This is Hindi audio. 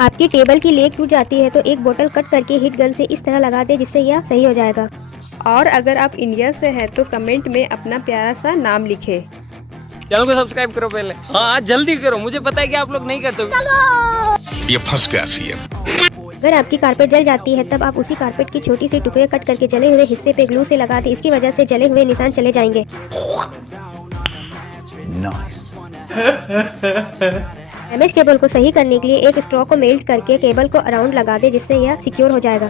आपकी टेबल की लेग टूट जाती है तो एक बोतल कट करके हीट गन से इस तरह लगा दे जिससे यह सही हो जाएगा। और अगर आप इंडिया से हैं तो कमेंट में अपना प्यारा सा नाम लिखें। चैनल को सब्सक्राइब करो पहले। हाँ जल्दी करो, मुझे पता है कि आप लोग नहीं करते। ये फंस गया सीएम। अगर आपकी कारपेट जल जाती है तब आप उसी कारपेट की छोटी सी टुकड़े कट करके जले हुए हिस्से पे ग्लू से लगा दें। इसकी वजह से जले हुए निशान चले जाएंगे। डैमेज केबल को सही करने के लिए एक स्ट्रॉ को मेल्ट करके केबल को अराउंड लगा दे जिससे यह सिक्योर हो जाएगा।